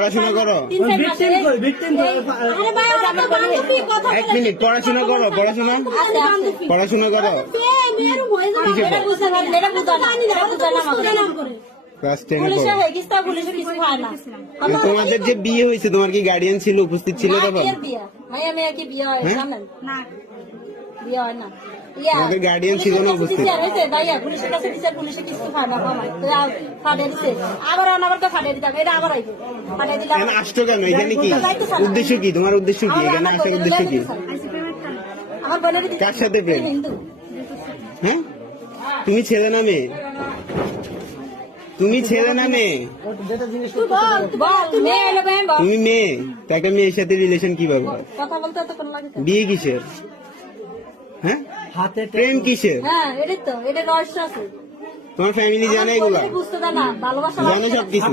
পড়াশোনা করো, এক মিনিট, পড়াশোনা করো, পড়াশোনা পড়াশোনা করো, ক্লাস 10 এ পড়ো। তোমাদের যে বিয়ে হয়েছে, তোমার কি গার্ডিয়ান ছিল, উপস্থিত ছিল তখন? তোমাদের গার্ডিয়ান ছিল না উপস্থিত? আসতো কেন এখানে? কি উদ্দেশ্য, কি তোমার উদ্দেশ্য, কি এখানে আসার উদ্দেশ্য কি? কার সাথে প্রেম? হ্যাঁ, তুমি ছেলে না মেয়ে? তুমি ছেলে না মেয়ে? তুমি মেয়ে, তাকে মেয়ের সাথে রিলেশন কিভাবে? বিয়ে কিসের? হ্যাঁ, প্রেম কিসের? তোমার ফ্যামিলি জানে এগুলো? জানে সবকিছু?